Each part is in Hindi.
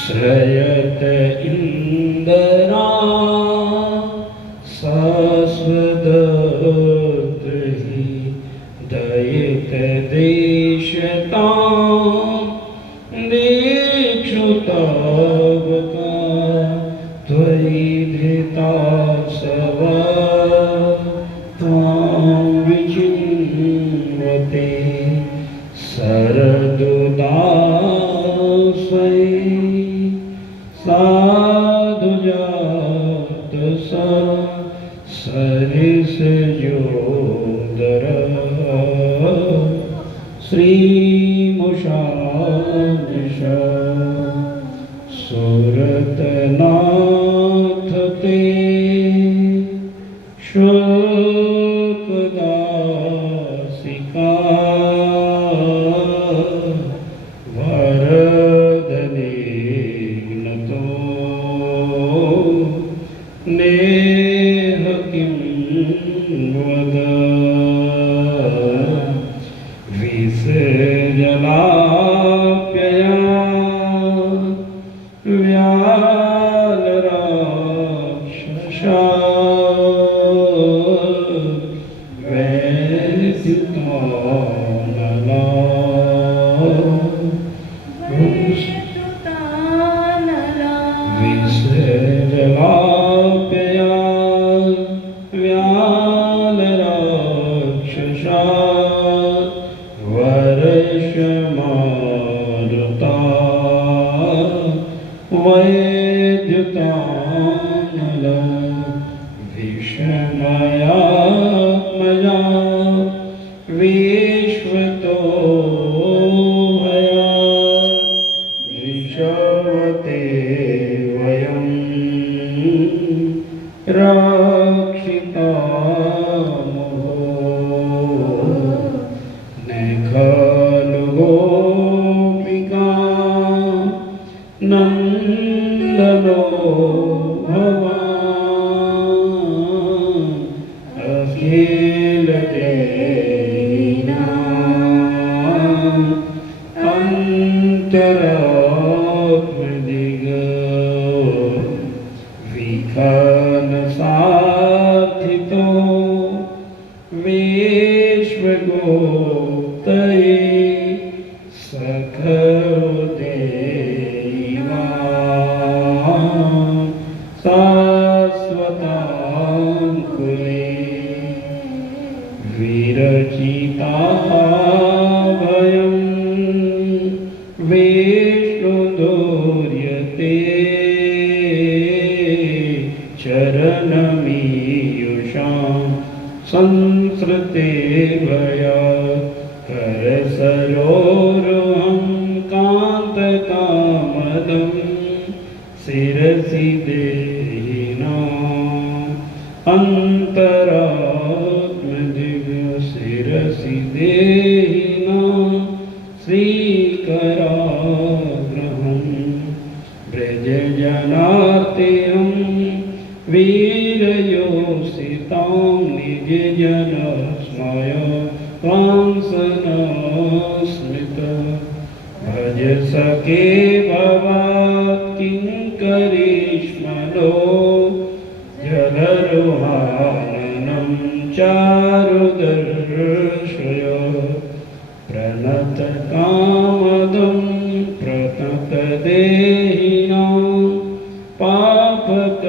श्रयत इंदरा शाश्वतहि दयित देशता दीक्षुतावका त्वयि धृता सव त्वां विचिन्वते सरदुदासै साधुजात सरिसजोदर श्रीमुषादिश सुरतनाथ ते शोकदासिका वरदनेग्नतो नेह किं वद विसजलाप्यया व्यालराक्षसा वैद्युतानला विसजलाप्यया व्यालराक्षसा वर्षमारुता वैद्युतानला विषमयात्मजा विश्वतो भया दृशवते वयं रक्षिता न खलु गोपिका नन्दनो भवान् अखिलदेहिनाम् अन्तरात्मदिग विखनसार्थितो विश्वगोप्तये सखदेवा शाश्वतां कुले विरचिता भयं विष्णुदौर्यते चरणमीयुषां संसृते भया करसरोरुहं कान्तकामदं शिरसि देहिनाम् अन्तरात्मदिव्य शिरसि देहिनां श्रीकराग्रहं व्रजजनार्तिहं वीरयोषितां निजजनस्मय वांसनस्मृत भज सखे भवात् किङ्करीष्मलो जलरुहाननं चारुदर्शय प्रणतकामदं प्रततदेहिनां पापकर्षणं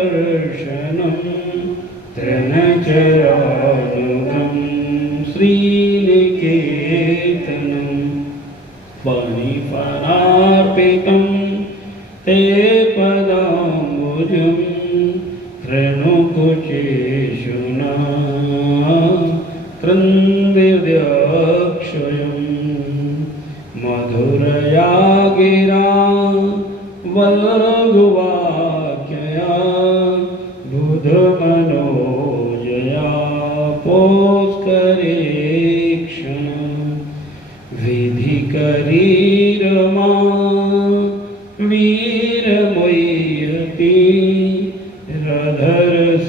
तृणचरानुगं श्रीनिकेतनं फणिफलार्पितं ते पदाम्बुजं रेणुकुचेषुना क्रन्दिव्यक्षयं मधुरया गिरा वल्गुवाक्यया बुधमनोजया पोस्करेक्षण विधिकरीरमा वीरमय्यति रधरसीधुना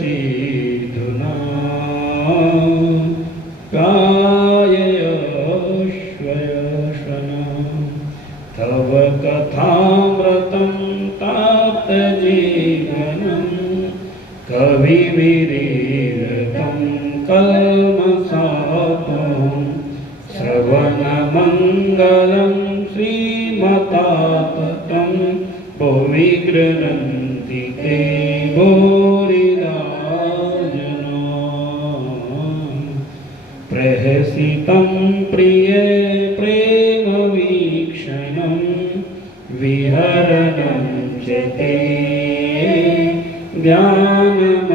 कल्मषापहं श्रवणमङ्गलं श्रीमताततं भुवि गृह्णन्ति ते भूरिदा जना। प्रहसितं प्रिये प्रेमवीक्षणं विहरणं च ते ध्यानमङ्गलं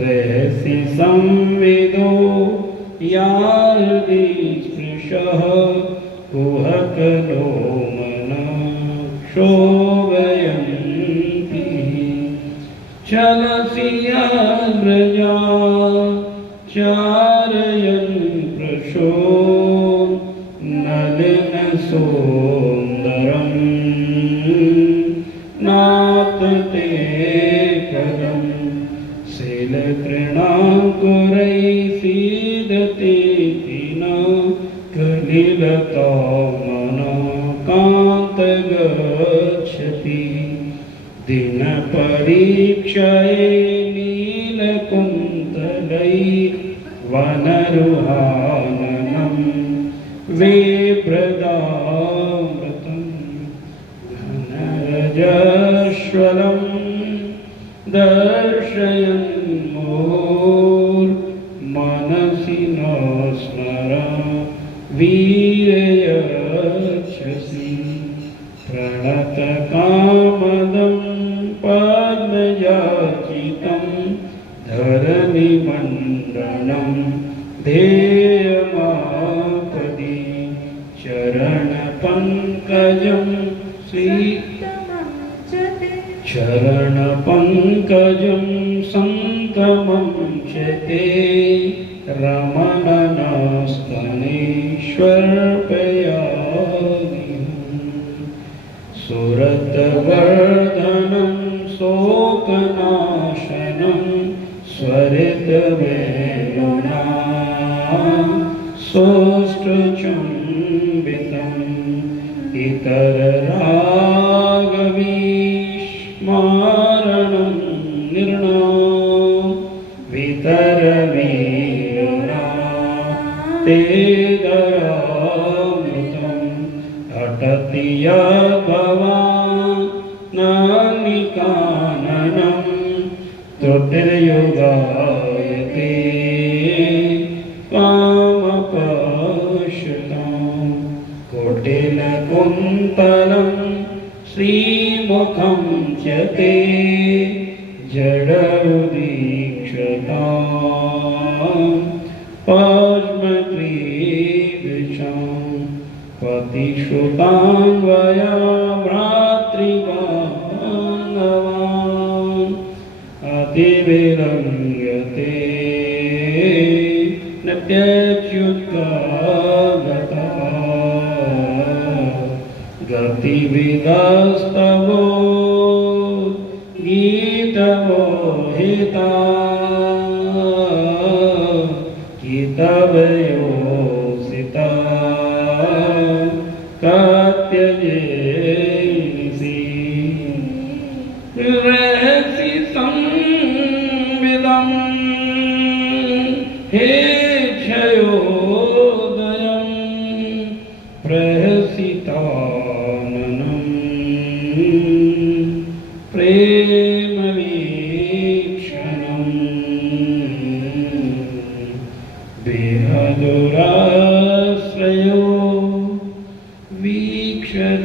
रहसि संविदो याल्विस्पृशः कुहकनो मनः क्षोभयन्ति चलसि यद्व्रजा चारयन् प्रशो नलिनसुन्दरं नाप्ते पदं शीलतृणाकुरैः सीदते न कलिलता मनकान्तगच्छति दिनपरीक्षये नीलकुन्तलैः वनरुहाननं वेब्रदामृतं घनरजस्वलं दर्शयन् मनसि न स्मर वीरयच्छसि प्रणतकामदं पद्मजाचितं धरणिमण्डनं ध्येयमापदि चरणपङ्कजं चरणपङ्कजं सन्तमं च ते रमणनस्तनेष्वर्पयामि सुरतवर्धनं शोकनाशनं स्वरितवेणुना सोष्ठचुम्बितम् इतररागविस्मरणं निर्णय वितरवीरुणा ते दरामृतं अटति यद्भवान् नानिकाननं त्रुटिर्युगायते कामपश्यतां कुटिलकुन्तलं श्रीमुखं च ते जडरुदीक्षतां पद्मक्रीडशां पतिश्रुतान्वया भ्रातृबान्धवान् अतिविलङ्घ्यते नद्यच्युत्कागता गतिविदस्तवो गीतमोहिता गीतवयोसिता कत्यजेनिसि रहसि संविदं हे क्षयोदयं प्रहसिताननं प्रेमवीक्षणं बेहदुराश्रयो वीक्षदामते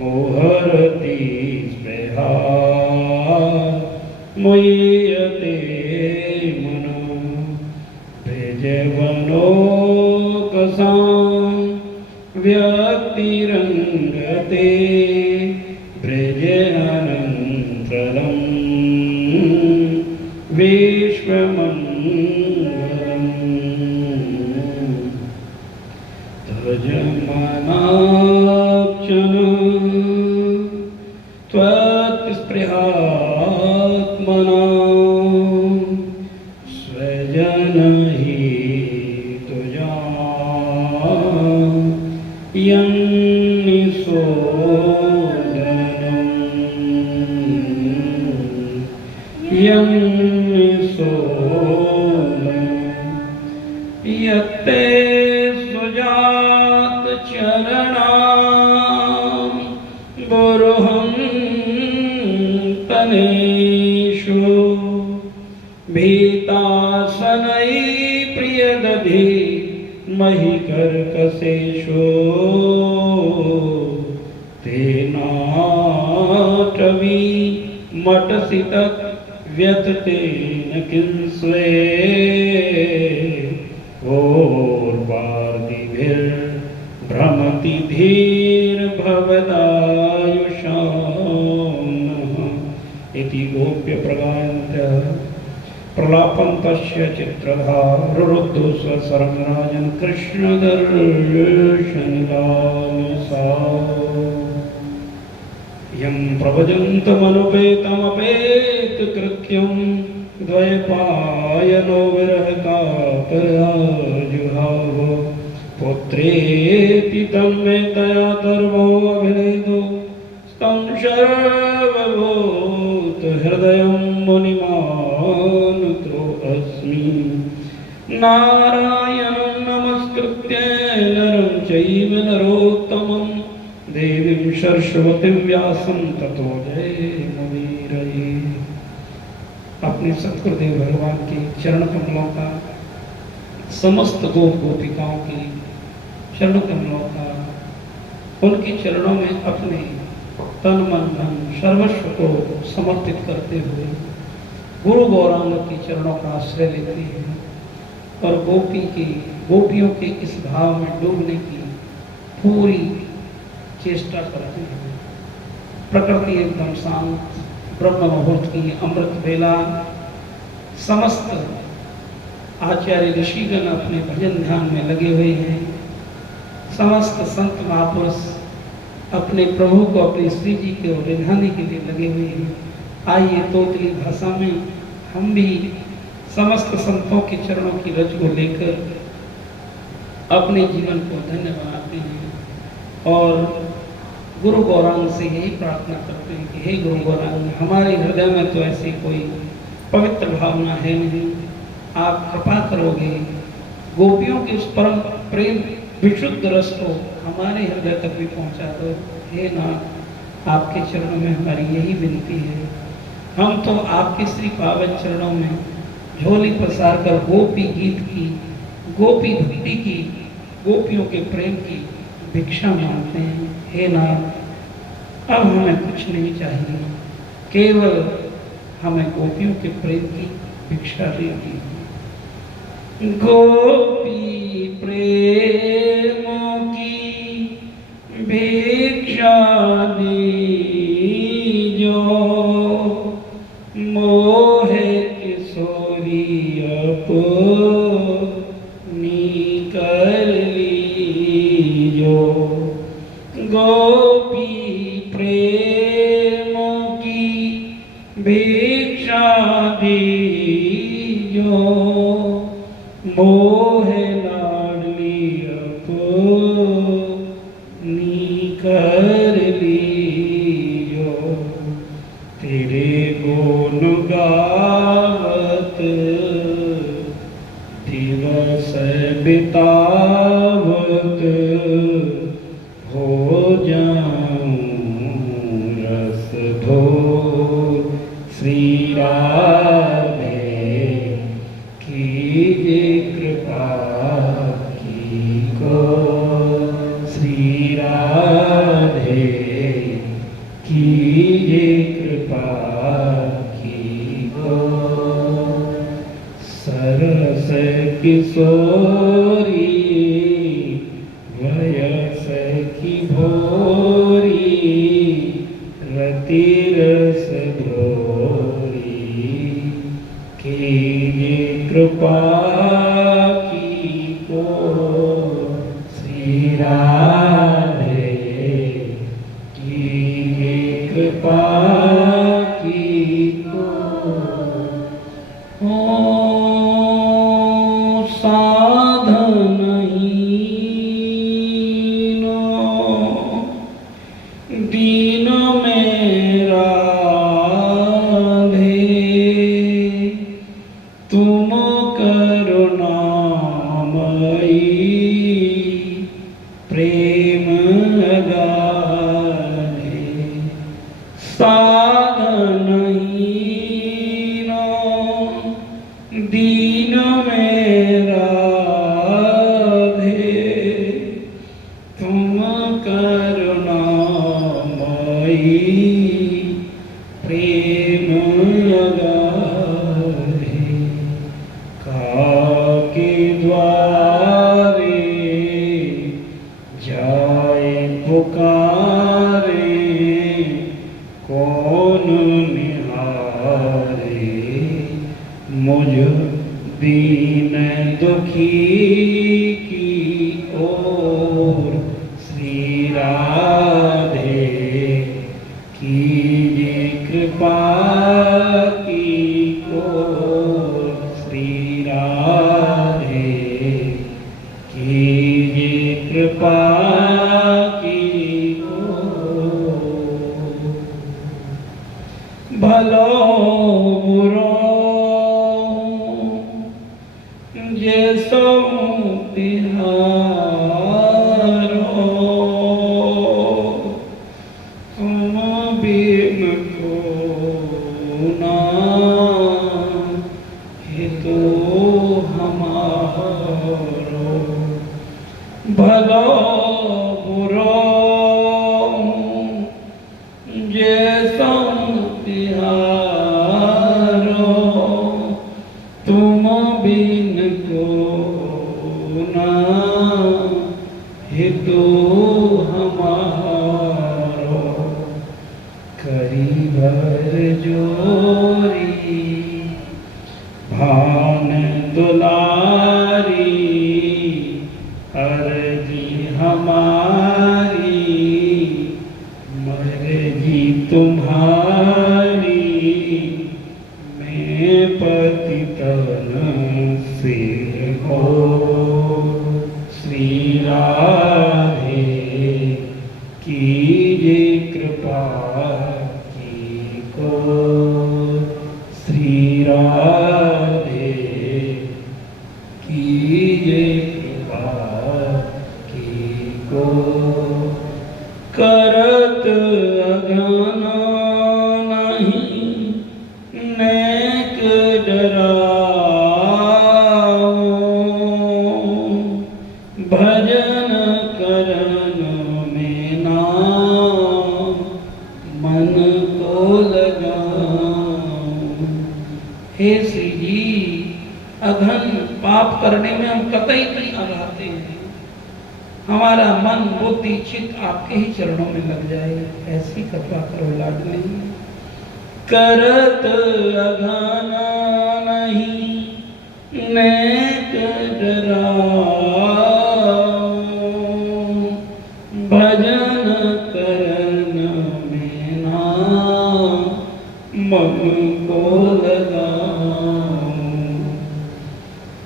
मोहरति स्पृहा मुह्यते मनो ब्रजवनोकसां व्यक्तिरङ्गते ब्रजअनन्तरं विश्वमङ्गलम् तजमनाक्षण त्वत्स्पृहात्मना स्वजनहि तुजा यं निसोदनं यं सोम यत्ते सुजात चरणां बुरुहं तनेषु भीतासनै प्रियदधि महिकर्कशेषु तेनाटवी मटसितक व्यततेन किंस्वे ओर्वार्दिभिर्भ्रमति धीर्भवदायुषाम् इति गोप्य प्रगायन्तः प्रलापन्तस्य चित्रधारुरुद्धो स्वसरं कृष्णदर्शनलालसा यं प्रभजन्तमनुपेतमपेतकृत्यं द्वैपायनो विरहकातया जुहाव पुत्रेति तन्मे तया तर्वो अभिनेदो तं सर्वभूतहृदयं मुनिमानुतो अस्मि नारायणं नमस्कृत्य नरं चैव नरोत्तमं देवीं सरस्वतीं व्यासं ततो जयमुदीरये। अपने सतगुरुदेव भगवान के चरण कमलों का, समस्त गोपिकाओं की चरण कमलों का, उनके चरणों में अपने तन मन धन सर्वस्व को समर्पित करते हुए गुरु गौरांग के चरणों का आश्रय लेते हैं और गोपियों के इस भाव में डूबने की पूरी चेष्टा करते हैं। प्रकृति एकदम शांत, ब्रह्म मुहूर्त की अमृत बेला, समस्त आचार्य ऋषिगण अपने भजन ध्यान में लगे हुए हैं। समस्त संत महापुरुष अपने प्रभु को अपने श्री जी के रिझाने के लिए लगे हुए हैं। आइए तोतली भाषा में हम भी समस्त संतों के चरणों की रज को लेकर अपने जीवन को धन्य बनाते हैं और गुरु गौरांग से यही प्रार्थना करते हैं कि हे गुरु गौरांग, हमारे हृदय में तो ऐसी कोई पवित्र भावना है नहीं, आप कृपा करोगे गोपियों के उस परम प्रेम विशुद्ध रस को हमारे हृदय तक भी पहुंचा दो। हे नाथ, आपके चरणों में हमारी यही विनती है। हम तो आपके श्री पावन चरणों में झोली पसार कर गोपी गीत की, गोपी भक्ति की, गोपियों के प्रेम की भिक्षा मांगते हैं। हे नाथ, अब हमें कुछ नहीं चाहिए, केवल हमें गोपियों के प्रेम की भिक्षा देगी। गोपी प्रेमों की भिक्षा दीजो, मोहे किशोरी अपनी कर लीजो। गोपी प्रेमों की भिक्षा दीजो, मोहे लाडली अपनी कर लीजो। तेरे गुण गावत दिवस बितावत हो जाऊं रस धोर। श्री राधे कीजे कृपा की को, श्री राधे कीजे कृपा की को। सरस किशोरी वयस की भोरी, रति रस भोरी कीजे कृपा की को। श्री राधे कीजे कृपा की को। ओ साधनहीनो दीन में राधे, तुम करुणामयी प्रेम अगाधे साधनहीन दीन मेरा राधे तुम करुणामयी प्रेम अगाधे काके द्वारे जाए पुकारे कौन निहारे मुझ दीन दुखी की ओर श्री राधे कीजिए कृपा की ओर श्री राधे कीजिए कृपा की ओर भलो बुरो जैसो तिहारो तुम बिन को ना हितो हमारो भलो बुरो जैसो तिहारो तुम बिन को ना हितो हमारो करी भर जोरी भान दुलारी अर्जी हमारी मर्जी तुम्हारी मैं पतितन सिर हो श्री राधे कीजिए कृपा की को श्री राधे कीजिए कृपा की को करत अज्ञान नहीं नेक डराओ भजन करन में ना मन को लगाओ। हे श्री जी, अघन पाप करने में हम कतई नहीं आते हैं। हमारा मन बुद्धि चित्त आपके ही चरणों में लग जाए, ऐसी कृपा करो लाडली। करत अघाना नहीं नेक डराओ भजन करन में ना मन को लगाओ।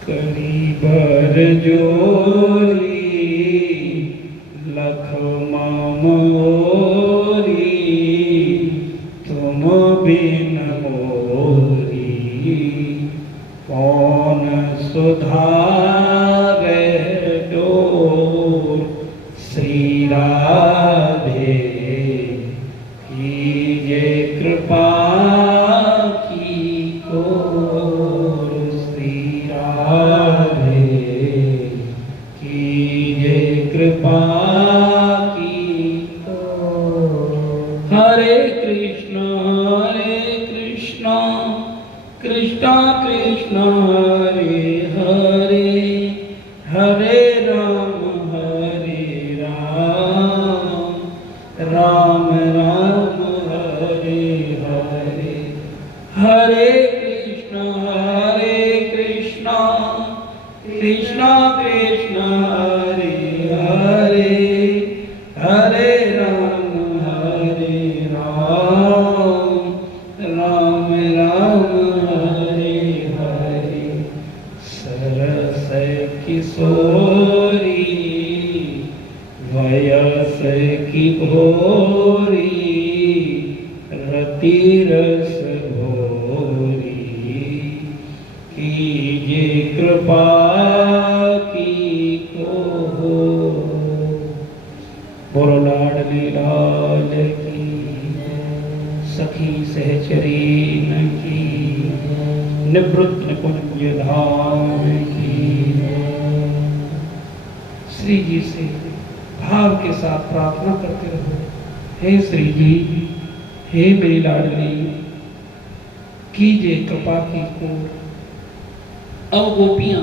करी भर जोरी लख मोरी तुम बिन मोरी कौन सुधारे डोर श्री राधे कीजिए कृपा की ओर श्री राधे कीजिए कृपा की ओर। हरे कृष्ण कृष्ण कृष्ण हरे हरे हरे राम राम राम हरे हरे। हरे कृष्ण कृष्ण कृष्ण हरे हरे हरे राम राम राम हरे हरे। सरस किशोरी वयस की भोरी रति रस भोरी की कृपा की को हो, बोलो लाडली लाल की, सखी सहचरी न की, निवृत्त निकुंज धाम की। श्री जी से भाव के साथ प्रार्थना करते रहो, हे श्री जी, हे मेरी लाडली, कीजिए कृपा की को। अब गोपियां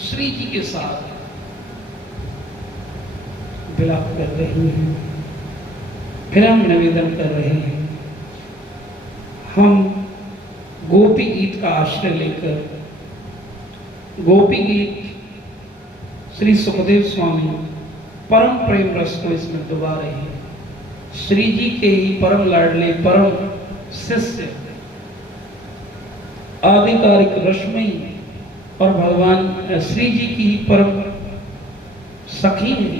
श्री जी के साथ विलाप कर रही हैं, फिर हम निवेदन कर रहे हैं। हम गोपी गीत का आश्रय लेकर गोपी गीत श्री सुखदेव स्वामी परम प्रेम रस को इसमें डुबा रहे हैं। श्री जी के ही परम लाडले परम शिष्य आधिकारिक रश्मि और भगवान श्री जी की ही परम सखी है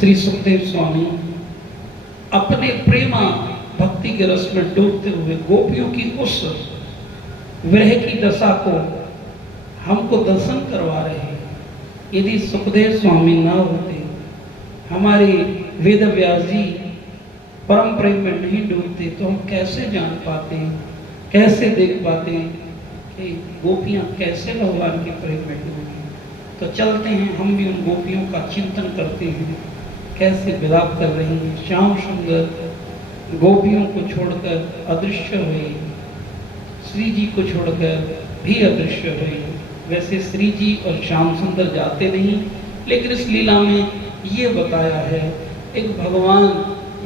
श्री सुखदेव स्वामी अपने प्रेमा भक्ति के रस में डूबते हुए गोपियों की उस विरह की दशा को हमको दर्शन करवा रहे हैं। यदि सुखदेव स्वामी ना होते, हमारे वेद व्यास जी परम प्रेम में नहीं डूबते, तो हम कैसे जान पाते, कैसे देख पाते कि गोपियां कैसे भगवान के प्रेम में डूबी। तो चलते हैं, हम भी उन गोपियों का चिंतन करते हैं, कैसे विलाप कर रही हैं। श्याम सुंदर गोपियों को छोड़कर अदृश्य हुए, श्री जी को छोड़कर भी अदृश्य हुए। वैसे श्री जी और श्याम सुंदर जाते नहीं, लेकिन इस लीला में ये बताया है, एक भगवान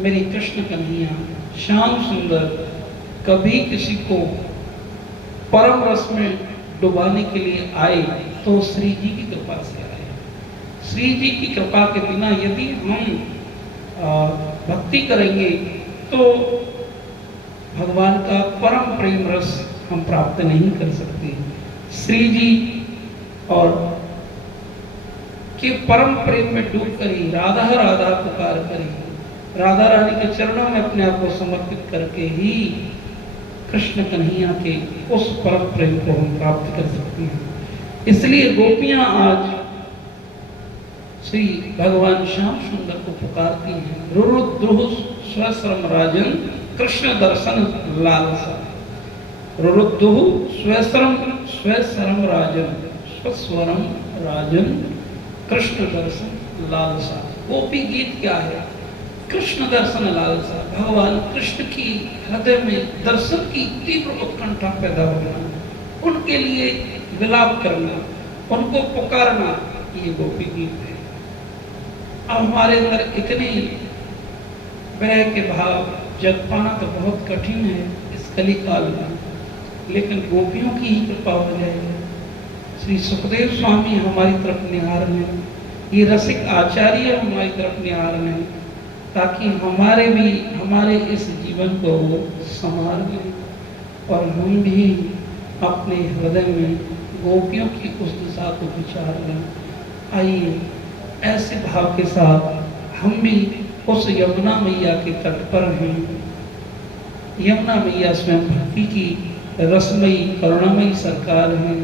मेरे कृष्ण कन्हैया श्याम सुंदर कभी किसी को परम रस में डुबाने के लिए आए तो श्री जी की कृपा से आए। श्री जी की कृपा के बिना यदि हम भक्ति करेंगे तो भगवान का परम प्रेम रस हम प्राप्त नहीं कर सकते। श्री जी और के परम प्रेम में डूब कर ही राधा राधा पुकार कर ही राधा रानी के चरणों में अपने आप को समर्पित करके ही कृष्ण कन्हैया के उस परम प्रेम को हम प्राप्त कर सकते हैं। इसलिए गोपियां आज श्री भगवान श्याम सुंदर को पुकारती हैं। रुरुद्रुः स्वश्रम राजन कृष्ण दर्शन लालसा। रुरुद्रुः स्वश्रम राजन स्वस्वरम राजन कृष्ण दर्शन लालसा। गोपी गीत क्या है? कृष्ण दर्शन लालसा। भगवान कृष्ण की हृदय में दर्शन की तीव्र उत्कंठा पैदा होना, उनके लिए विलाप करना, उनको पुकारना, ये गोपी गीत है। अब हमारे अंदर इतने विरह के भाव जग पाना तो बहुत कठिन है इस कली काल में, लेकिन गोपियों की ही कृपा हो जाएगी। श्री सुखदेव स्वामी हमारी तरफ निहार हैं, ये रसिक आचार्य हमारी तरफ निहार हैं, ताकि हमारे इस जीवन को वो संभाल लें और हम भी अपने हृदय में गोपियों की उस दिशा को विचार लें। आइए ऐसे भाव के साथ हम भी उस यमुना मैया के तट पर हैं। यमुना मैया स्वयं भक्ति की रसमयी करुणामयी सरकार है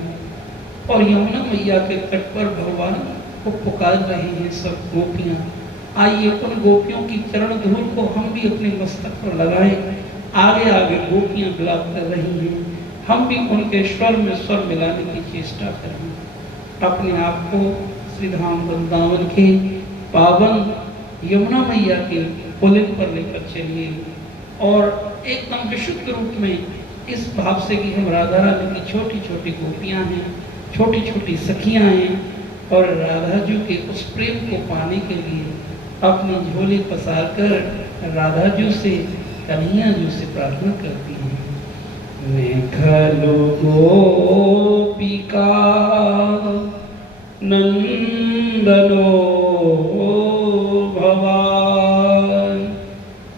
और यमुना मैया के तट पर भगवान को पुकार रहे हैं सब गोपियां। आइए उन गोपियों की चरण धूल को हम भी अपने मस्तक पर लगाएं। आगे आगे गोपियां विलाप कर रही हैं, हम भी उनके स्वर में स्वर मिलाने की चेष्टा करें। अपने आप को श्री धाम वृंदावन के पावन यमुना मैया के पुलिन पर लेकर चलिए और एकदम विशुद्ध रूप में इस भाव से कि हम राधा रानी की छोटी छोटी गोपियां हैं, छोटी छोटी सखियां हैं और राधा जी के उस प्रेम को पाने के लिए अपनी झोली पसार कर राधा जी से कन्हैया जी से प्रार्थना करती हैं। मैं खलो गोपिका नंदनो भवान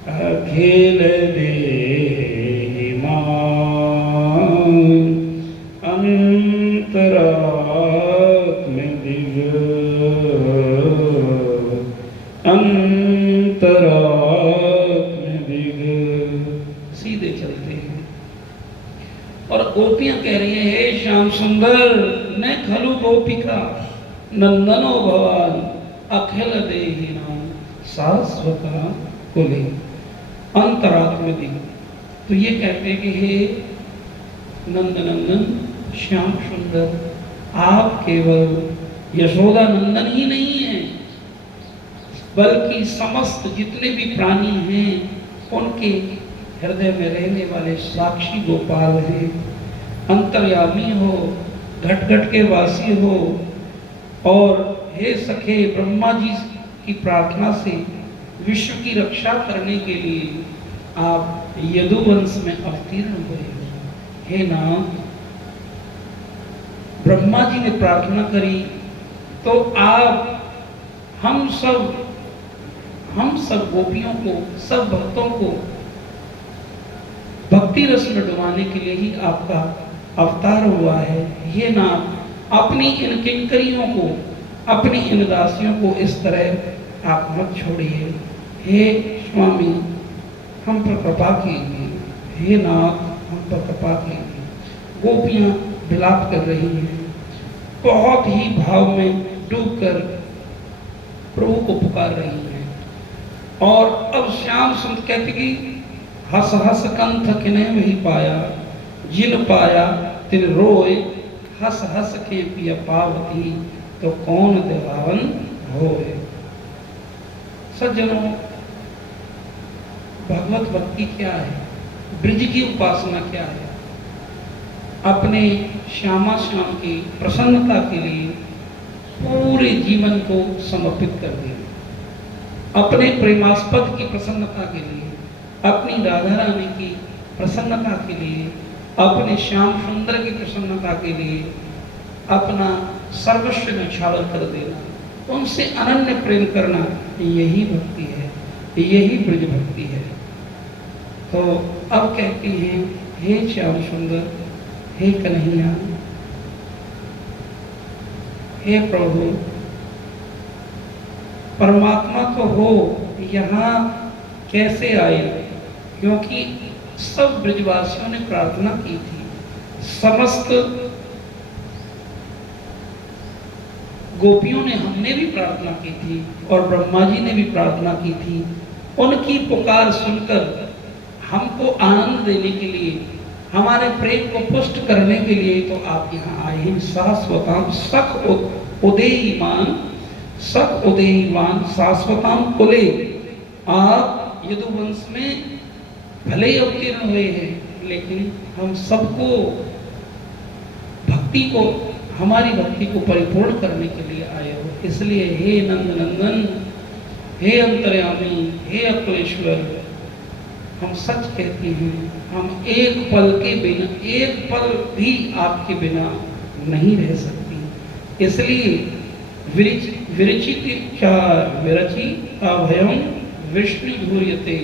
अखिल देहि मान अंतरात्म दिव्य अंतरात्म दिव्य। सीधे चलते हैं। और गोपियां कह रही हैं, हे श्याम सुंदर न खलु गोपिका नंदनो भवान अखिल देहिनां शाश्वता कुले अंतरात्म दी। तो ये कहते हैं कि हे नंदनंदन श्याम सुंदर, आप केवल यशोदा नंदन ही नहीं है, बल्कि समस्त जितने भी प्राणी हैं उनके हृदय में रहने वाले साक्षी गोपाल हैं। अंतर्यामी हो, घट घट के वासी हो, और हे सखे ब्रह्मा जी की प्रार्थना से विश्व की रक्षा करने के लिए आप यदुवंश में अवतीर्ण हुए। हे नाथ, ब्रह्मा जी ने प्रार्थना करी तो आप हम सब गोपियों को, सब भक्तों को भक्ति रस में डुबाने के लिए ही आपका अवतार हुआ है। हे नाथ, अपनी इन किंकरियों को, अपनी इन दासियों को इस तरह आप मत छोड़िए। हे स्वामी, हम पर कृपा कीजिए। हे नाथ, हम पर कृपा कीजिए। गोपियां विलाप कर रही हैं, बहुत ही भाव में डूबकर प्रभु को पुकार रही हैं। और अब श्याम सुंदर कहते कि हस हस कंठ किने वही पाया, जिन पाया तिन रोए, हस हस के पिया पावती, तो कौन दिवावन होए। सज्जनों, भगवत भक्ति क्या है, ब्रज की उपासना क्या है? अपने श्यामा श्याम की प्रसन्नता के लिए पूरे जीवन को समर्पित कर देना, अपने प्रेमास्पद की प्रसन्नता के लिए, अपनी राधा रानी की प्रसन्नता के लिए, अपने श्याम सुंदर की प्रसन्नता के लिए अपना सर्वस्व न्यौछावर कर देना, उनसे अनन्य प्रेम करना, यही भक्ति है, यही ब्रज भक्ति है। तो अब कहती हैं, हे श्याम सुंदर, हे कन्हैया, हे प्रभु, परमात्मा तो हो, यहाँ कैसे आए? क्योंकि सब ब्रजवासियों ने प्रार्थना की थी, समस्त गोपियों ने, हमने भी प्रार्थना की थी और ब्रह्मा जी ने भी प्रार्थना की थी। उनकी पुकार सुनकर हमको आनंद देने के लिए, हमारे प्रेम को पुष्ट करने के लिए तो आप यहाँ आए हैं। शाश्वताम सख उदेयमान, सख उदेयमान शाश्वताम कुले, आप यदुवंश में भले ही अवतीर्ण हुए हैं, लेकिन हम सबको भक्ति को, हमारी भक्ति को परिपूर्ण करने के लिए आए हो। इसलिए हे नंदनंदन, हे अंतर्यामी, हे अखिलेश्वर, हम सच कहते हैं, हम एक पल के बिना, एक पल भी आपके बिना नहीं रह सकती। इसलिए विरचि अभयम विष्णु धूर्यते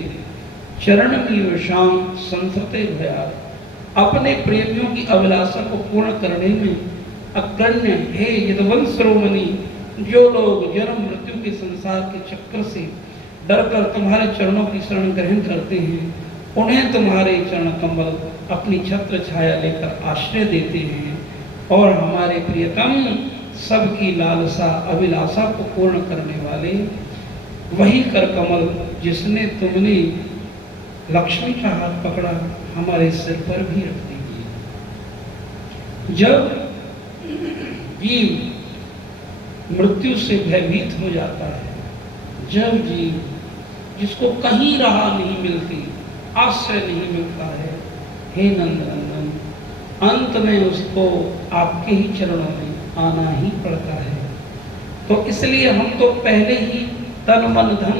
चरण में शाम संसते भया। अपने प्रेमियों की अभिलाषा को पूर्ण करने में अग्रण्य हे यदुवंश शिरोमणि, जो लोग जन्म मृत्यु के संसार के चक्र से डरकर तुम्हारे चरणों की शरण ग्रहण करते हैं, उन्हें तुम्हारे चरण कमल अपनी छत्र छाया लेकर आश्रय देते हैं। और हमारे प्रियतम, सबकी लालसा अभिलाषा को पूर्ण करने वाले वही कर कमल जिसने तुमने लक्ष्मी का हाथ पकड़ा, हमारे सिर पर भी रख दीजिए। जब जीव मृत्यु से भयभीत हो जाता है, जब जीव जिसको कहीं राह नहीं मिलती, आश्रय नहीं मिलता है, हे नंदनंदन, अंत में उसको आपके ही चरणों में आना ही पड़ता है। तो इसलिए हम तो पहले ही तन मन धन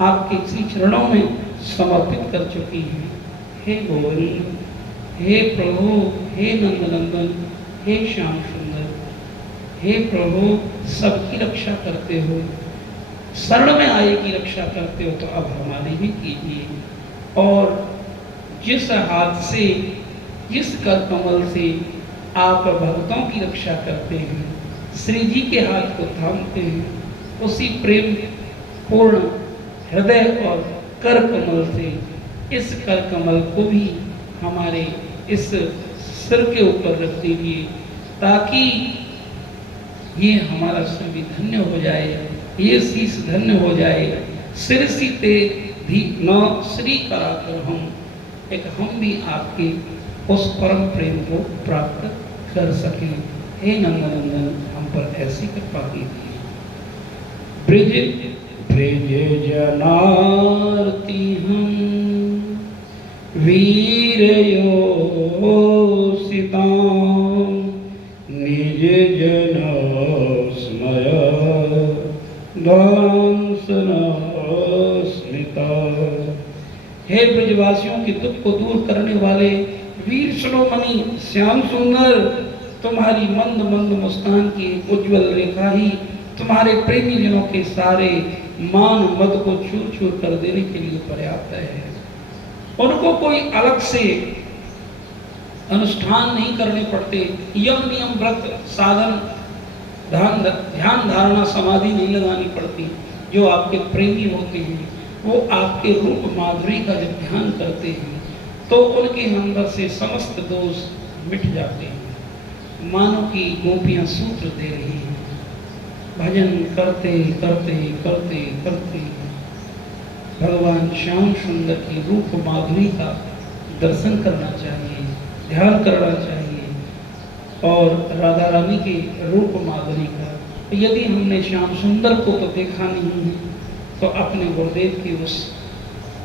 आपके श्री चरणों में समर्पित कर चुकी हैं। हे गोविंद, हे प्रभु, हे नंदनंदन, हे श्याम सुंदर, हे प्रभु, सबकी रक्षा करते हो, शरण में आए की रक्षा करते हो, तो अब हमारी भी कीजिए। और जिस हाथ से, जिस कर कमल से आप भक्तों की रक्षा करते हैं, श्री जी के हाथ को थामते हैं, उसी प्रेम पूर्ण हृदय और कर कमल से इस कर कमल को भी हमारे इस सिर के ऊपर रख दीजिए, ताकि ये हमारा सिर भी धन्य हो जाए, ये शीश धन्य हो जाए। सिर सीते भी न श्री कराकर हम भी आपके उस परम प्रेम को प्राप्त कर सकें। हे नंदनंदन, हम पर ऐसी कृपा कीजिए। ब्रिज ब्रिज जनार्ति हम वीरयो सीताम निज जन स्मय दांसना स्मिता। हे ब्रजवासियों के दुख को दूर करने वाले वीर शिरोमणि श्याम सुंदर, तुम्हारी मंद मंद मुस्कान की उज्जवल रेखा ही तुम्हारे प्रेमी जनों के सारे मान मद को चूर चूर कर देने के लिए पर्याप्त है। उनको कोई अलग से अनुष्ठान नहीं करने पड़ते, यम नियम व्रत साधन ध्यान धारणा समाधि नहीं लगानी पड़ती। जो आपके प्रेमी होते हैं वो आपके रूप माधुरी का जब ध्यान करते हैं तो उनके अंदर से समस्त दोष मिट जाते हैं। मानो की गोपियां सूत्र दे रही हैं, भजन करते करते करते करते भगवान श्याम सुंदर की रूप माधुरी का दर्शन करना चाहिए, ध्यान करना चाहिए। और राधा रानी के रूप माधुरी का, यदि हमने श्याम सुंदर को तो देखा नहीं है तो अपने गुरुदेव की उस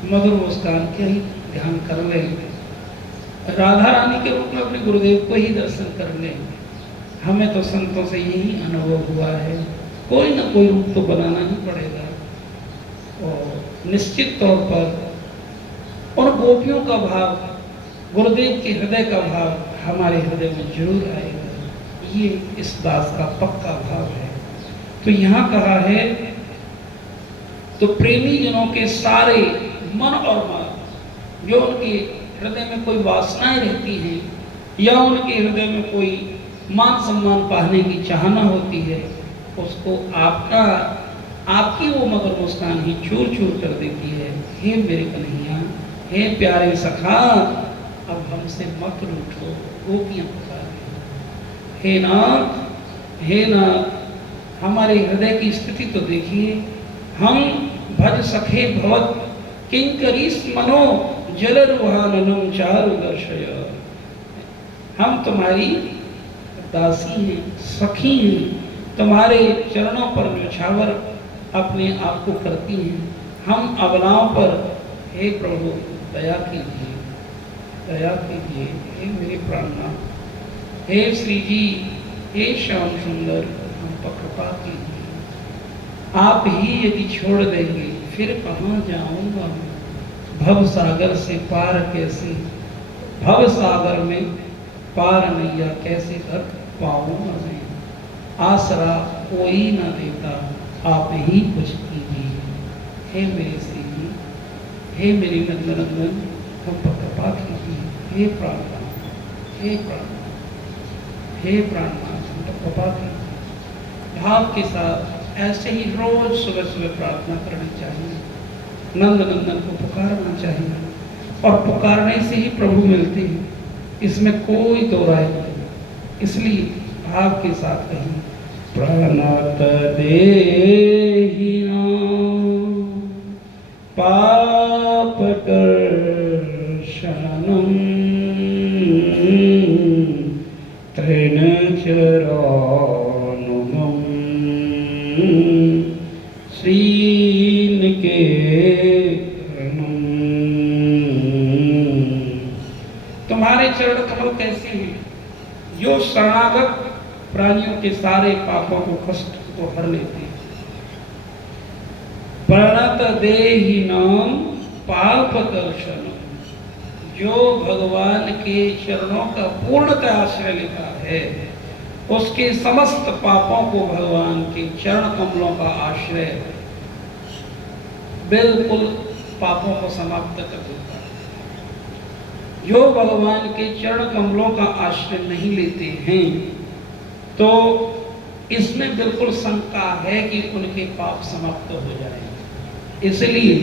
मधुर मुस्कान के ही ध्यान कर लें। राधा रानी के रूप में अपने गुरुदेव को ही दर्शन कर लें। हमें तो संतों से यही अनुभव हुआ है, कोई ना कोई रूप तो बनाना ही पड़ेगा। और निश्चित तौर पर उन गोपियों का भाव, गुरुदेव के हृदय का भाव हमारे हृदय में जरूर आएगा। ये इस दास का पक्का भाव है। तो यहाँ कहा है, तो प्रेमी जनों के सारे मन और मन, जो उनके हृदय में कोई वासनाएं रहती हैं या उनके हृदय में कोई मान सम्मान पाने की चाहना होती है, उसको आपकी वो मधुर मुस्कान ही चूर चूर कर देती है। हे मेरे कन्हैया, हे प्यारे सखा, अब हमसे मत रूठो, गोपियां पुकार। हे नाथ, हे नाथ, हमारे हृदय की स्थिति तो देखिए। हम भज सखे भवत किंकरी मनो जलरुहाननम चारु दर्शय। हम तुम्हारी दासी हैं, सखी हैं, तुम्हारे चरणों पर न्यौछावर अपने आप को करती हैं। हम अबलाओं पर हे प्रभु दया कीजिए, दया कीजिए। हे मेरे प्राणनाथ, हे श्री जी, हे श्याम सुंदर, हम पर कृपा कीजिए। आप ही यदि छोड़ देंगे फिर कहाँ जाऊंगा? भव सागर से पार कैसे, भव सागर में पार नैया कैसे कर पाऊंगा मैं? आसरा कोई ना देता, आप ही कुछ कीजिए। हे मेरे श्री जी, हे मेरी नंदनंदन, हम पर कृपा कीजिए। हे प्राणनाथ, हे प्राणनाथ, हे प्राणनाथ, हम पर कृपा कीजिए। भाव के साथ ऐसे ही रोज सुबह सुबह प्रार्थना करनी चाहिए, नंदनंदन को पुकारना चाहिए, और पुकारने से ही प्रभु मिलते हैं, इसमें कोई दो राय नहीं। इसलिए भाव के साथ कहीं, प्रणत देहि नाम पाप कर्षणम तृणचरानुगम श्रीन के तुम्हारे चरण कमल कैसे हैं, जो शरणागत प्राणियों के सारे पापों को कष्ट को हर लेते हैं। प्रणत देहि नाम पाप दर्शन, जो भगवान के चरणों का पूर्णतः आश्रय लेता है, उसके समस्त पापों को भगवान के चरण कमलों का आश्रय बिल्कुल पापों को समाप्त कर देता है। जो भगवान के चरण कमलों का आश्रय नहीं लेते हैं तो इसमें बिल्कुल शंका है कि उनके पाप समाप्त हो जाएंगे। इसलिए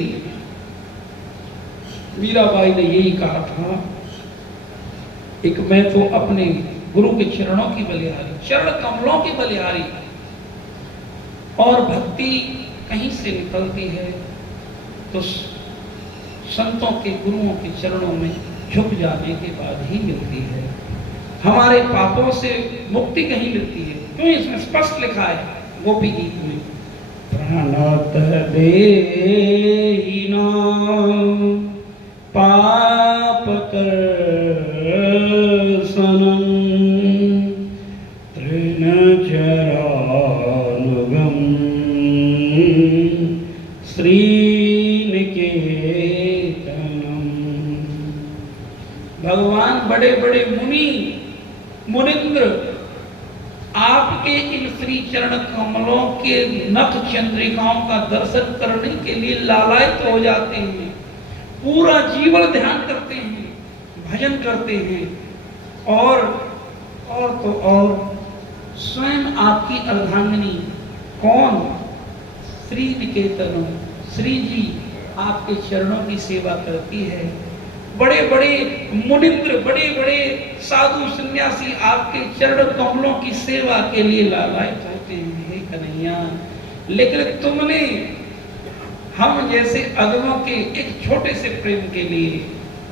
मीराबाई ने यही कहा था एक मैं तो अपने गुरु के चरणों की बलिहारी, चरण कमलों की बलिहारी, और भक्ति कहीं से निकलती है तो संतों के गुरुओं के चरणों में झुक जाने के बाद ही मिलती है। हमारे पापों से मुक्ति कहीं मिलती है, क्यों? इसमें स्पष्ट लिखा है गोपी गीत में, प्राणात देहिना पाप कर्षणं तृणचरानुगं श्रीनिकेतनम्। भगवान बड़े बड़े मुनिंद्र आपके इन श्री चरण कमलों के नख चंद्रिकाओं का दर्शन करने के लिए लालायित हो जाते हैं, पूरा जीवन ध्यान करते हैं, भजन करते हैं, और तो और स्वयं आपकी अर्धांगिनी कौन? श्री निकेतन, श्री जी आपके चरणों की सेवा करती है। बड़े बड़े मुनिंद्र, बड़े बड़े साधु सन्यासी आपके चरण कमलों की सेवा के लिए लालायित होते हैं, हे कन्हैया। लेकिन तुमने हम जैसे अगमों के एक छोटे से प्रेम के लिए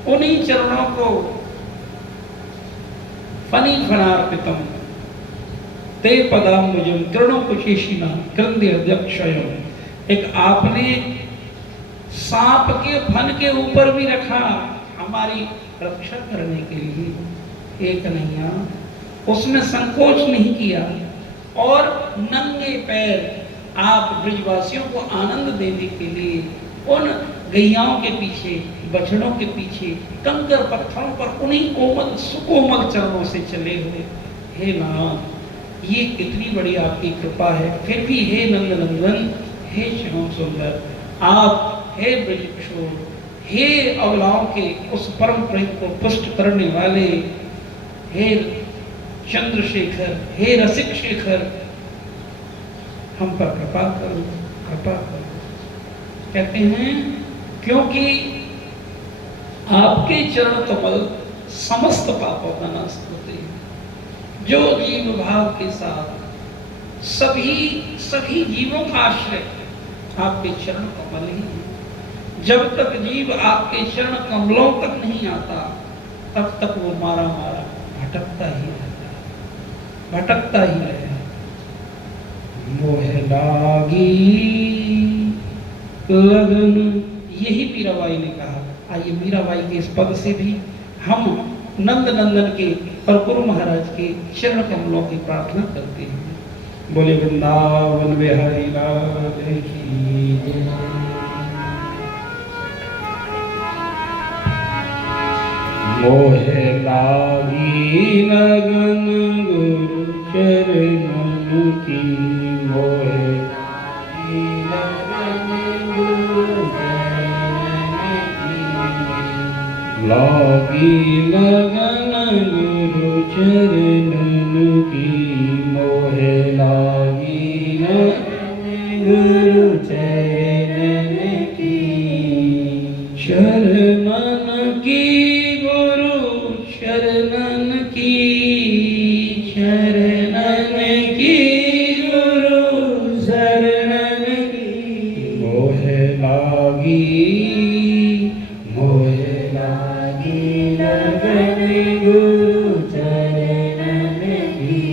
उन्हीं चरणों को फनी फनार्पितम ते पदाम्बुजम तृणोपशेषिना क्रंदे अध्यक्षयम, एक आपने सांप के फन के ऊपर भी रखा हमारी रक्षा करने के लिए, एक नैया उसमें संकोच नहीं किया, और नंगे पैर आप ब्रजवासियों को आनंद देने के लिए उन गैयाओं के पीछे, बछड़ों के पीछे, कंकर पत्थरों पर उन्हीं कोमल सुकोमल चरणों से चले हुए। हे नाथ, ये कितनी बड़ी आपकी कृपा है। फिर भी हे नंदनंदन, हे श्याम सुंदर, आप हे ब्रज किशोर, हे अबलाओं के उस परम प्रेम को पुष्ट करने वाले, हे चंद्रशेखर, हे रसिक शेखर, हम पर कृपा करो, कृपा करो। कहते हैं क्योंकि आपके चरण कमल समस्त पापों का नाश करते हैं। जो जीव भाव के साथ सभी जीवों का आश्रय आपके चरण कमल ही है। जब तक जीव आपके चरण कमलों तक नहीं आता, तब तक वो मारा भटकता ही रहता है, भटकता ही रहेगा। मोह लागी लगन, यही मीराबाई ने कहा। आइए मीराबाई के इस पद से भी हम नंद नंदन के और गुरु महाराज के चरण कमलों की प्रार्थना करते हैं। बोले वृंदावन बिहारी लाल की जय। मोह लागी लगन गुरु चरणन की, मोह लागी लगन गुरु चरणन की, लागी लगन गुरु चरणन की, मोह लागी लगन गुरु चरणन की, चरणन की शरणन की, शरणन की गुरु शरणन की, मोह लागी लगन गुरु चरणन की।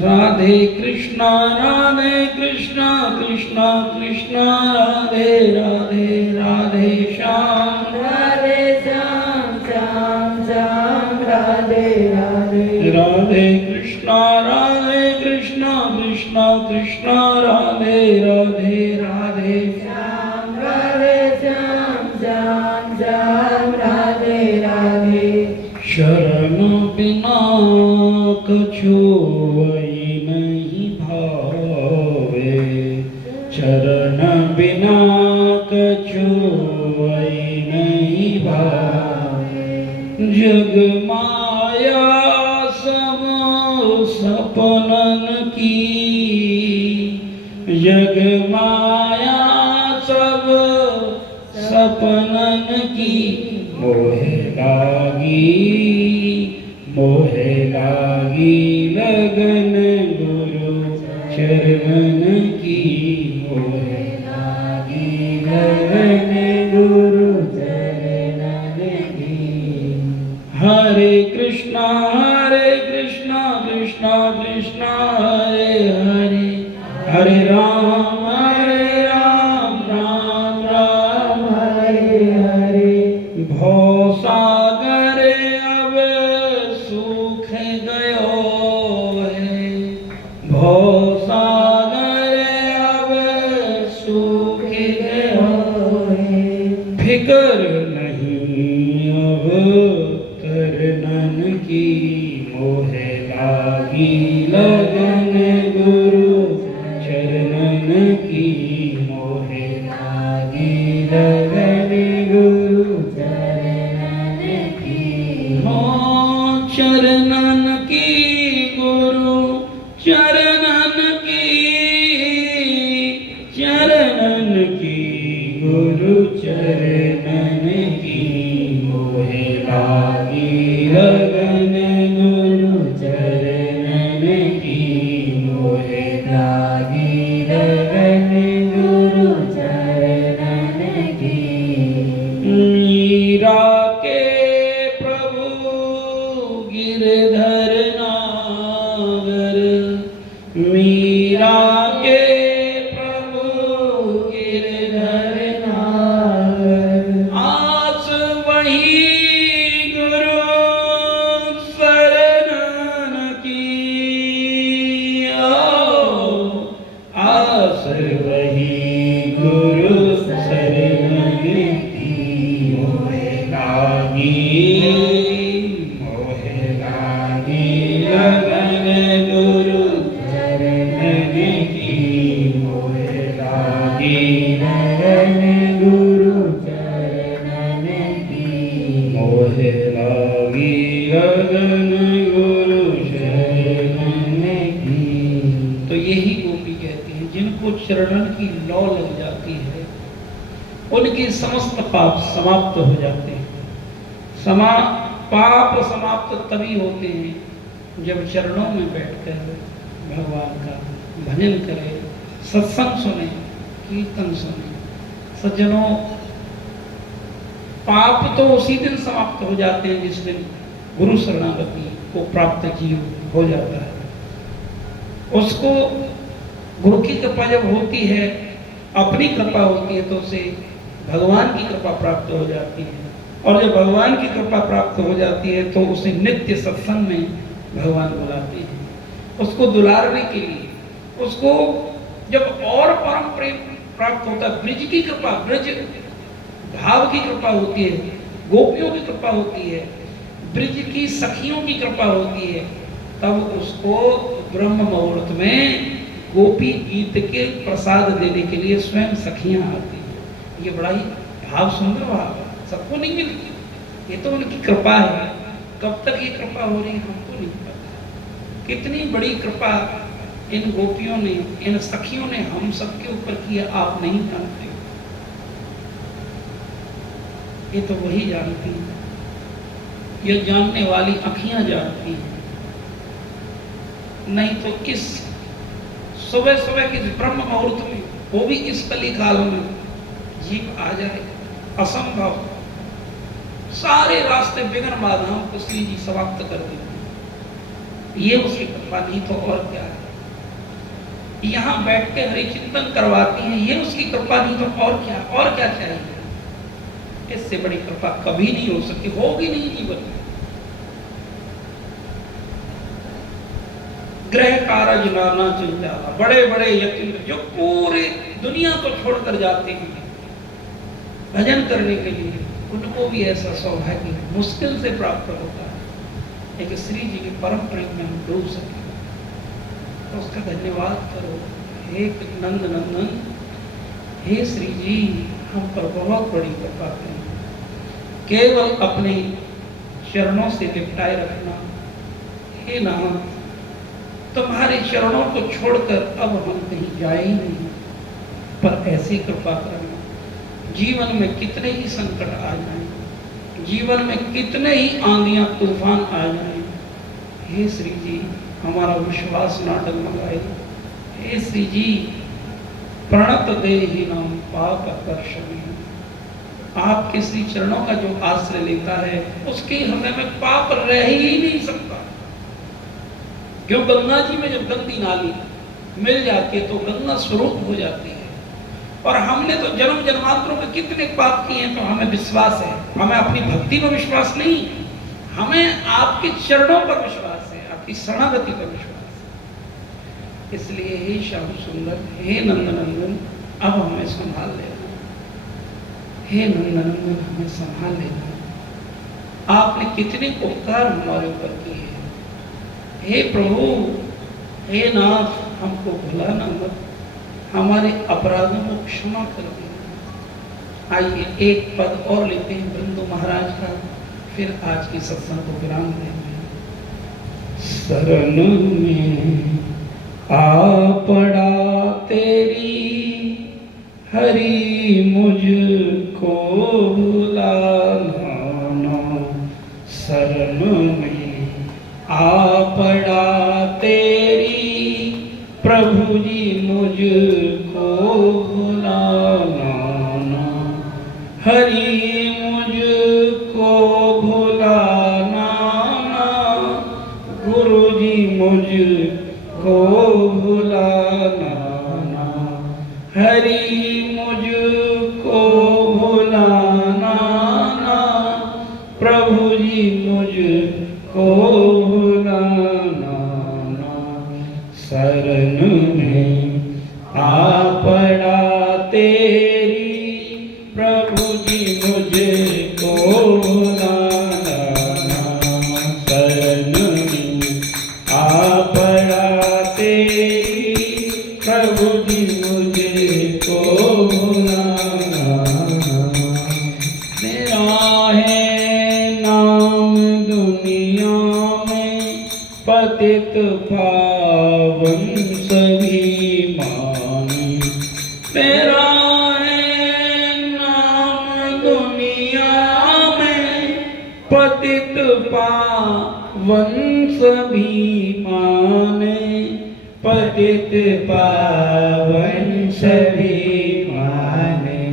राधे कृष्णा कृष्णा कृष्णा राधे राधे, राधे श्याम राधे राधे, राधे कृष्णा कृष्णा कृष्णा राधे राधे, राधे श्याम श्याम राधे राधे। शरण बिना कछु नहीं भावे, चरण बिना कछु नहीं भावे, जग माया सब सपनन की, जग माया सब सपनन की, मोह लागी मोहे लागी लगन गुरु चरणन की, मोहे लागी लगन गुरु चरणन की। हरे कृष्णा कृष्णा कृष्णा हरे हरे, हरे राम राम राम हरे हरे। भव सागर अब सूख गयो है, भव सागर अब सूख गयो है। फिकर नहीं अब तरनन की, मोहे लागी लगन गुरु चरणन की, मोहे लागी लगन गुरु चरणन की। हो चरणन की गुरु चरणन की, चरणन की गुरु चरणन की। मोहे लागी लगन गुरु चरणन की, मोहे लागी लगन गुरु चरणन की। मीरा के प्रभु गिरधर नागर, मीरा के प्रभु गिरधर नागर। आस वही गुरु शरणन की, आस वही गुरु शरणन की। मोहे लागी लगन गुरु चरणन की, मोहे लागी लगन गुरु चरणन की। मोहे लागी लगन गुरु चरणन की। तो यही गोपी कहती है, जिनको चरणन की लौ लग जाती है उनके समस्त पाप समाप्त हो जाते हैं। पाप समाप्त तभी होते हैं जब चरणों में बैठकर भगवान का भजन करें, सत्संग सुने, कीर्तन सुने। सज्जनों, पाप तो उसी दिन समाप्त हो जाते हैं जिस दिन गुरु शरणागति को प्राप्त जीव हो जाता है। उसको गुरु की कृपा जब होती है, अपनी कृपा होती है, तो उसे भगवान की कृपा प्राप्त हो जाती है। और जब भगवान की कृपा प्राप्त हो जाती है तो उसे नित्य सत्संग में भगवान बुलाते हैं, उसको दुलारने के लिए। उसको जब और परम प्रेम प्राप्त होता है, ब्रज की कृपा, ब्रज भाव की कृपा होती है, गोपियों की कृपा होती है, ब्रज की सखियों की कृपा होती है, तब उसको ब्रह्म मुहूर्त में गोपी गीत के प्रसाद देने के लिए स्वयं सखियां आती हैं। ये बड़ा ही भाव, सुंदर भाव है, सबको नहीं मिलती, ये तो उनकी कृपा है। कब तक ये कृपा हो रही है हमको नहीं पता। कितनी बड़ी कृपा इन गोपियों ने, इन सखियों ने हम सबके ऊपर किया, आप नहीं जानते। ये तो वही जानती है, ये जानने वाली अखियां जानती हैं। नहीं तो किस सुबह सुबह किस ब्रह्म मुहूर्त में, वो भी इस कली काल में जीव आ जाए, असंभव। सारे रास्ते बिगड़ बाधाओं को श्री जी समाप्त कर देते। ये उसकी कृपा, नहीं तो और क्या है। यहाँ बैठ के हरि चिंतन करवाती हैं, ये उसकी कृपा, नहीं तो और क्या चाहिए। इससे बड़ी कृपा कभी नहीं हो सकती, होगी नहीं जीवन में। ग्रह कारज नाना जंजाला, बड़े बड़े यतिन जो पूरी दुनिया को छोड़कर जाते हैं भजन करने के लिए, उनको भी ऐसा सौभाग्य मुश्किल से प्राप्त होता है। लेकिन श्री जी के परम प्रेम में हम डूब सके, तो उसका धन्यवाद करो। हे नंद नंदन, हे श्री जी, हम पर बहुत बड़ी कृपा करें। केवल अपने चरणों से लिपटाए रखना। हे नाथ, तुम्हारे चरणों को छोड़कर अब हम कहीं जाए ही नहीं, पर ऐसी कृपा करना। जीवन में कितने ही संकट आ जाएं, जीवन में कितने ही आंधियां तूफान आ जाएं, हे श्री जी हमारा विश्वास ना डगमगाए। हे श्री जी प्रणत देहि नाम पाप कर्षणी। आपके श्री चरणों का जो आश्रय लेता है उसके हृदय में पाप रह ही नहीं सकता। क्यों? गंगा जी में जब गंदी नाली मिल जाती है तो गंगा स्वरूप हो जाती है। और हमने तो जन्म जन्मांतरों में कितने पाप किए हैं, तो हमें विश्वास है, हमें अपनी भक्ति में विश्वास नहीं, हमें आपके चरणों पर विश्वास है, आपकी शरणागति पर विश्वास है। इसलिए हे श्याम सुंदर, हे नंदनंदन, अब हमें संभाल लेना। हे नंदनंदन हमें संभाल लेना। आपने कितने उपकार हमारे ऊपर किए हैं। हे प्रभु, हे नाथ, हमको भुलाना मत, हमारे अपराधों को क्षमा कर देना। आइए एक पद और लेते हैं बिंदु महाराज का, फिर आज की सत्संग को विराम देंगे। शरण में आ पड़ा तेरी हरि मुझको भुलाना। शरण में आ पड़ा तेरी प्रभु जी मुझको भुलाना। हरि मुझको भुलाना, गुरु जी मुझको भुलाना। हरि मुझको भुलाना, प्रभु जी मुझको भुलाना। शरण में आ पड़ा तेरी प्रभु जी मुझको भुलाना। शरण में आ पड़ा तेरी प्रभु जी मुझको भुलाना। मेरा है नाम दुनिया में पतित पावन सभी माने। मेरा है नाम दुनिया में पतित पावन सभी माने। पतित पावन सभी माने।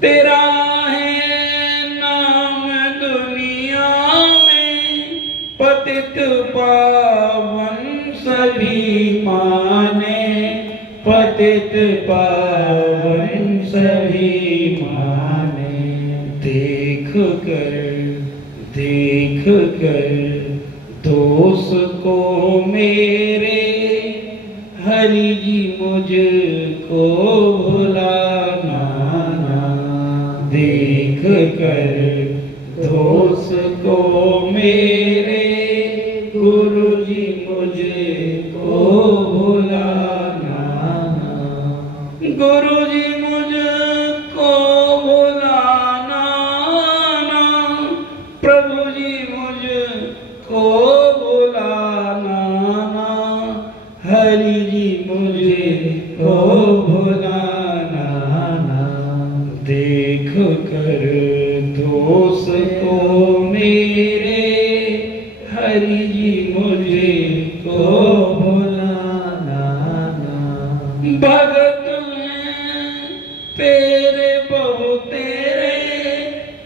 तेरा है नाम दुनिया में पतित पावन सभी माने। पतित पावन सभी माने। देख कर दोष को मेरे हरि जी मुझको भुलाना। देख कर दोष को मेरे गुरु जी मुझको भुलाना। गुरु जी मुझको भुलाना, प्रभु जी मुझको भुलाना। हरि जी मुझको भुलाना। देख कर दोष को मेरे हरि जी मुझको भुलाना। भगत हैं तेरे बहु तेरे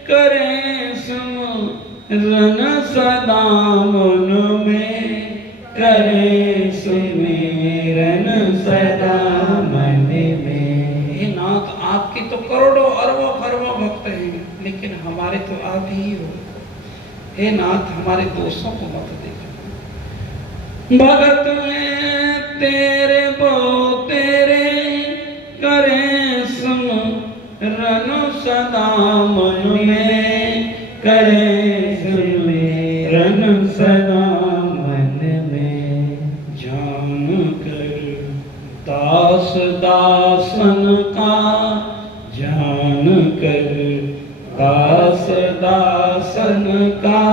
करें सुमिरन सदा मन में। करें सुमिरन सदा मन में। हे नाथ, आपके तो करोड़ों अरबों खरबों भक्त हैं, लेकिन हमारे तो आप ही हो। हे नाथ, हमारे दोषों को मत देखो। भगत में तेरे बहु तेरे करें सुमिरन सदा मन में। करें सुमिरन सदा मन में। जान कर दास दासन का, जान कर दास दासन का,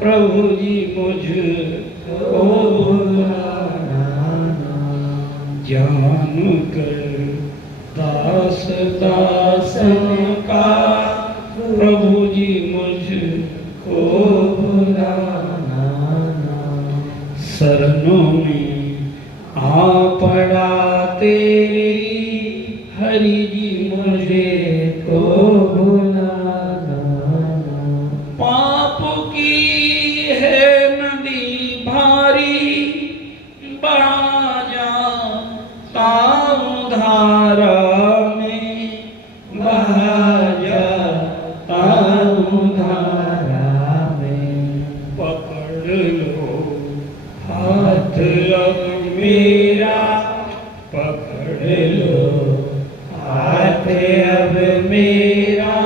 प्रभु जी मुझको भुलाना। जान कर दास दासन का, प्रभु जी मुझको भुलाना। लो हाथ अब मेरा, पकड़ लो हाथ अब मेरा,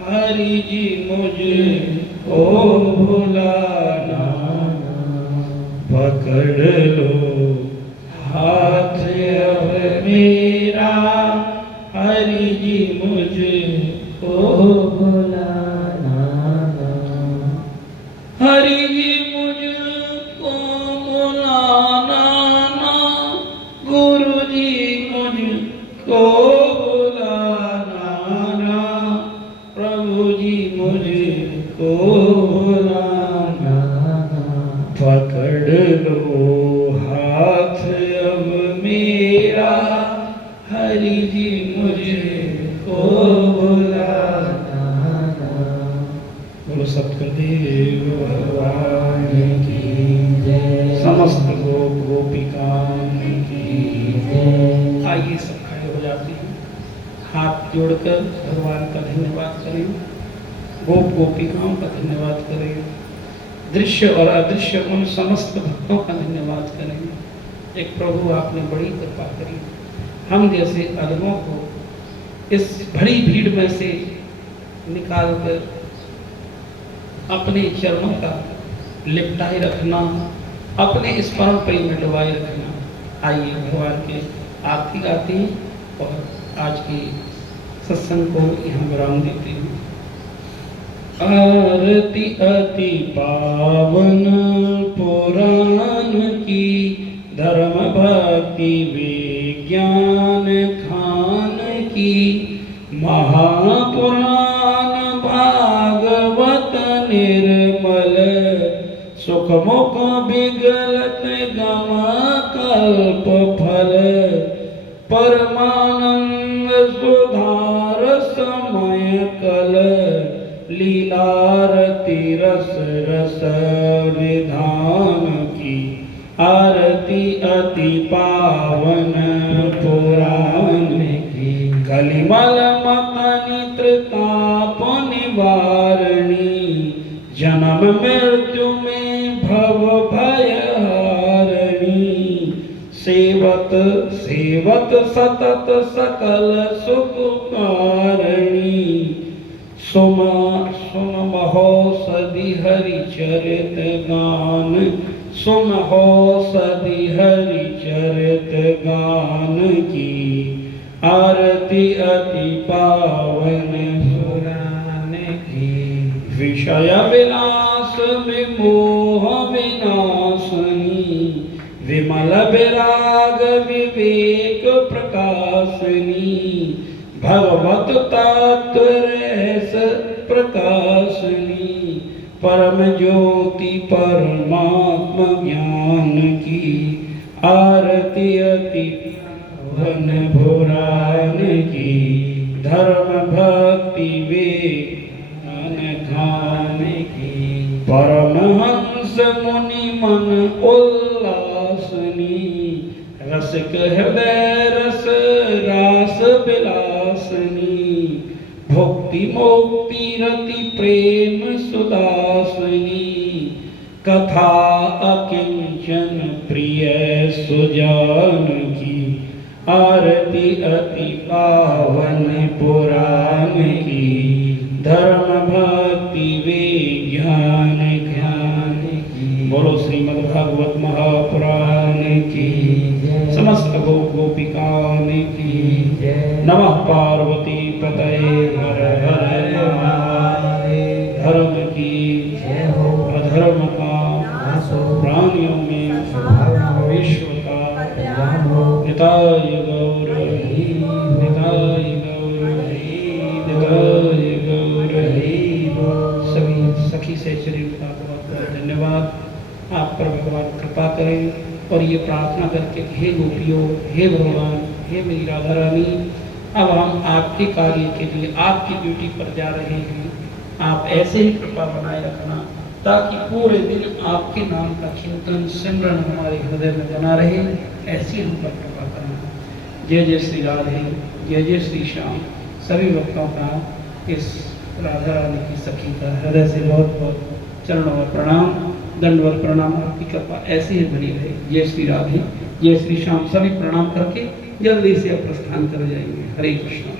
हरि जी मुझको भुलाना, पकड़ लो हाथ अब मेरा, हरि जी मुझको भुलाना, हरि जी मुझको भुलाना ना, गुरु जी मुझको भुलाना ना, प्रभु जी मुझको भुलाना, पकड़ लो हाथ अब मेरा, हरि जी मुझको भुलाना। बोलो सतगुरुदेव भगवान की जय, समस्त गोप गोपिकाओं की जय। आइए सब खड़े हो जाते हैं, हाथ जोड़कर भगवान का धन्यवाद करें, गोप गोपिकाओं का धन्यवाद करें, दृश्य और अदृश्य उन समस्त भक्तों का धन्यवाद करें। एक प्रभु आपने बड़ी कृपा करी, हम जैसे अधमों को इस बड़ी भीड़ में से निकालकर अपने चरणों का लिपटाए रखना, अपने स्मरण पर में डुबाए रखना। आइए भगवान के आरती गाते हैं और आज की सत्संग को यहाँ विराम देते हैं। आरती अति पावन पुराण की, धर्म भक्ति विज्ञान खान की, महापुराण भागवत निर्मल, सुख मुख विगलत गम कल्प फल, परमानंद सुधार समय कल, लीलारती रस रस विधान की, आरती अति पावन पुराण की, कलिमल मथनि त्रिताप निवारणी, जन्म मृत्यु में भव भय हारणी, सेवत सेवत सतत सकल सुख कारणी, सुम सुम महोषधि हरि चरित गान, सुम महोषधि हरि चरित गान की, आरती अति पावन पुराण की, विषय विलास विमोह विनाशनी, विमल विराग विवेक प्रकाशनी, भगवत तत्व रहस्य प्रकाशनी, परम ज्योति परमात्म ज्ञान की, आरती अति वन पुराण की, धर्म भक्ति विज्ञान खान की, परमहंस मुनि मन उल्लासनी, रसिक हृदय रस रास विलासनी, भक्ति मुक्ति रति प्रेम सुदासनी, कथा अकिंचन प्रिय सुजान की, आरती अति पावन पुराण की, धर्म भक्ति विज्ञान ज्ञान की। बोलो श्रीमद् भागवत महापुराण की, समस्त गोप गोपिकाओं की नमः। पार्वती पतये हर हर महादेव। धर्म की जय हो, अधर्म का प्राणियों में विश्व का निताय गौर, निताय गौर, निताय गौर। सभी सखी से शरीर का बहुत बहुत धन्यवाद। आप पर भगवान कृपा करें और ये प्रार्थना करके, हे गोपियों, हे भगवान, हे मेरी राधा रानी, अब हम आपके कार्य के लिए आपकी ड्यूटी पर जा रहे हैं। आप ऐसे ही कृपा बनाए रखना ताकि पूरे दिन आपके नाम का चिंतन सिमरन हमारे हृदय में बना रहे। ऐसी हम पर कृपा करना। जय जय श्री राधे, जय जय श्री श्याम। सभी भक्तों का इस राधा रानी की सखी का हृदय से बहुत बहुत चरणों में प्रणाम। दंडवत प्रणाम, आपकी कृपा ऐसे ही बनी रहे। जय श्री राधे, जय श्री श्याम। सभी प्रणाम करके जल्दी से अब प्रस्थान कर जाएंगे। हरे कृष्ण।